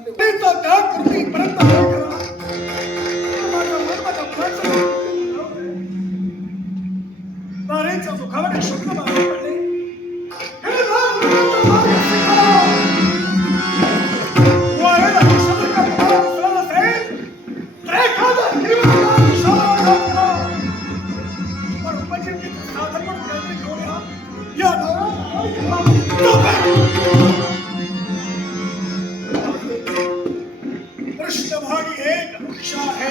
तो त्याग करती परंतु काय करा माझा मन माझ्या मुलाचं तारेच्या मुखावर शब्द मागे पडले हे राम वारेला शब्द का तुम्हाला असेल तर एखादा हिरवा शाळा करा पण उपजित साधन पण काहीतरी घेऊया या पृष्ठभागी एक वृक्ष आहे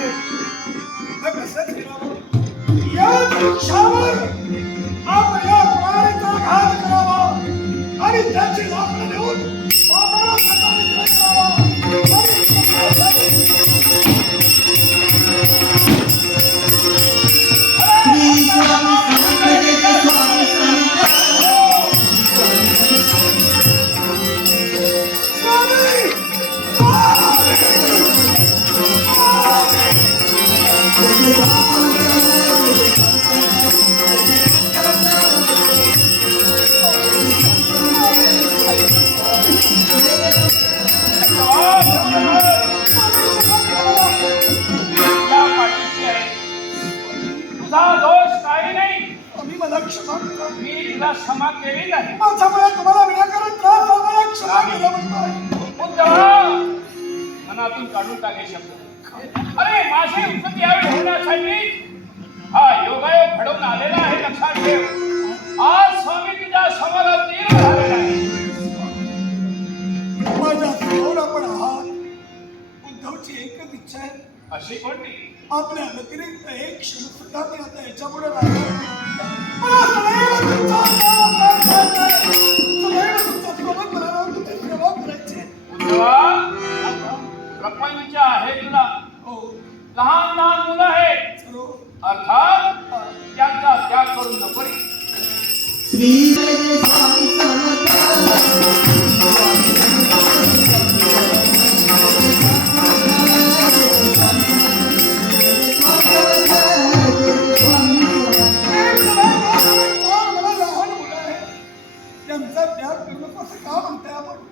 मग कसंच करावं या वृक्षावर आपण या कुमारीचा घात करावा आणि त्याची लाकडं देऊन बाबाला सकाळी करावा क्षमा केली नाही माझ्यामुळे तुम्हाला विनाकारण त्रास झाला क्षमा केला म्हणतोय मनातून काढून टाके शब्द अरे माझे उत्पत्ती यावेळी होण्यासाठी हा योगायोग घडवून आलेला आहे लक्षात ठेव आज स्वामी तुझ्या समोर तीर झालेला आहे माझ्या समोर आपण आहात उद्धवची एकच इच्छा आहे अशी कोणती आपल्या व्यतिरिक्त एक क्षण सुद्धा मी आता याच्यापुढे राहणार मला सदैव तुमचा सोबत मला राहून तुमची सेवा करायची प्रपंच आहे तुला लहान लहान मुलं आहेत अर्थात त्यांचा त्याग करून नको श्री स्वामी समर्थ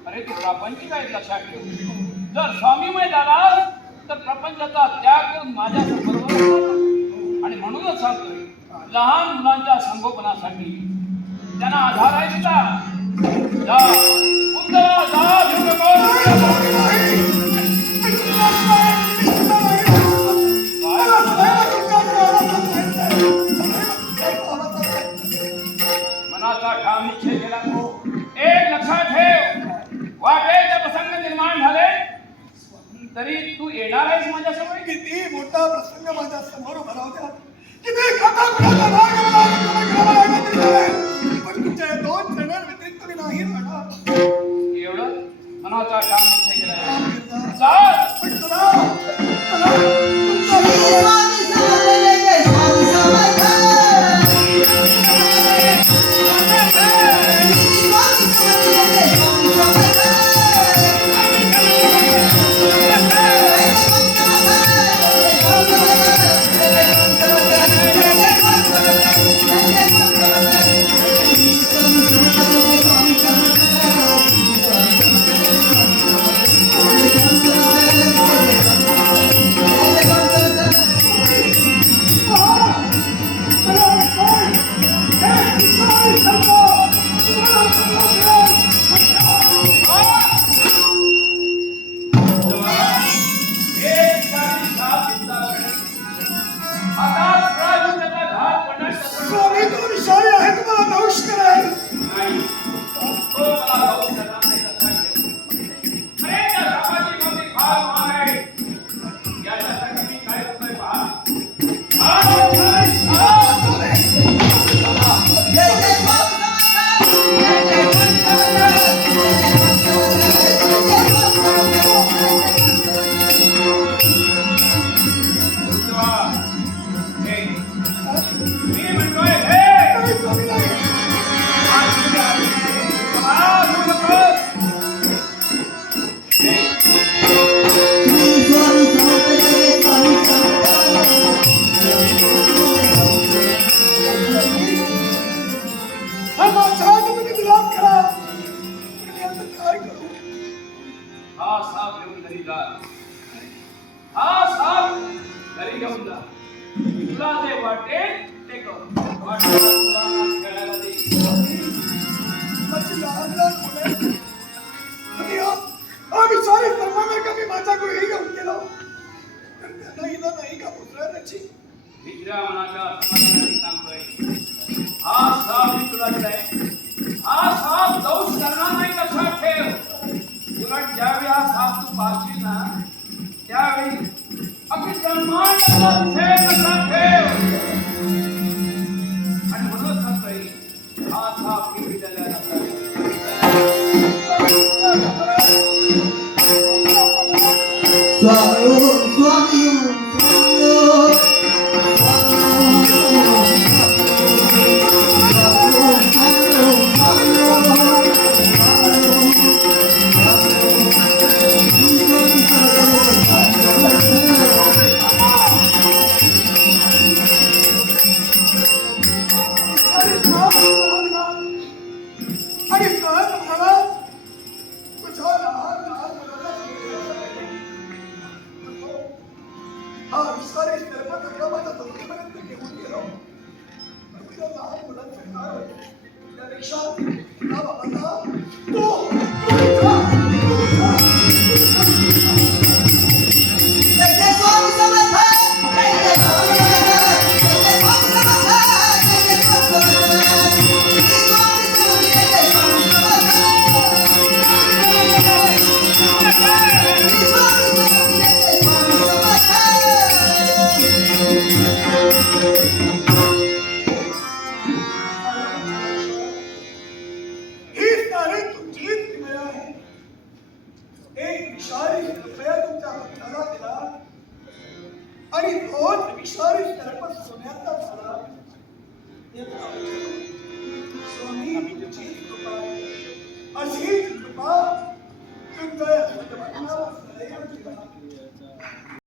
अरे तू प्रपंच काय लक्षात ठेव जर स्वामीमय झालास तर प्रपंचाचा त्याग करून माझ्या बरोबर आणि म्हणूनच सांगतोय लहान मुलांच्या संगोपनासाठी त्यांना आधार आहे तिचा जा उद्धवा जा घेऊ नको मनाचा ठाम निश्चय केला एक लक्षात ठेव वाटेचे प्रसंग निर्माण झाले तरी तू येणार आहेस माझ्यासमोर किती मोठा प्रसंग माझ्या समोर उभा राहू द्या किती कथा कुणाचा भाग पण तुमच्या दोन जणांवर व्यतिरिक्त मी नाही राहणार एवढं मनाचा ठाम निश्चय केला स्वामी समर्थ हा साप घेऊन घरी जा. हा साप घरी घेऊन जा. तुला जे वाटेल ते कर. वाटेल मुलांना खेळायला दे. माझी लहान लहान मुलं आहेत. आणि आम्ही सारे परमाने का मी माझा गुरुही घेऊन गेलो. तर त्यांना हिला नाही का पुत्र त्याची. तिसऱ्या मनाच्या समाधानाने सांगतोय. हा साप मी तुला दिलाय. हा साप दोष करणार नाही लक्षात ठेव. उलट ज्यावेळी हा साप तू पाहशील ना त्यावेळी अगदी ब्रह्मांडाला दिसेल लक्षात ठेव. आणि म्हणूनच सांगतोय हा साप मी दिलेला नसला. स्वामी ओम स्वामी ओम आणि सहज म्हणाला तुझ्या लहान लहान मुलाला हा विस्तारित निर्माण सगळं माझ्या चौकीपर्यंत घेऊन गेलो. तुझ्या लहान मुलांचं काय होईल त्यापेक्षा हा बाबांना तू जय स्वामी समर्थ जय स्वामी समर्थ जय स्वामी समर्थ जय स्वामी हीच नारे तुमचीच किमया आहे. एक विषारी रुपया तुमच्या भक्ताला दिला आणि तोच विषारी सर्प सोन्याचा झाला.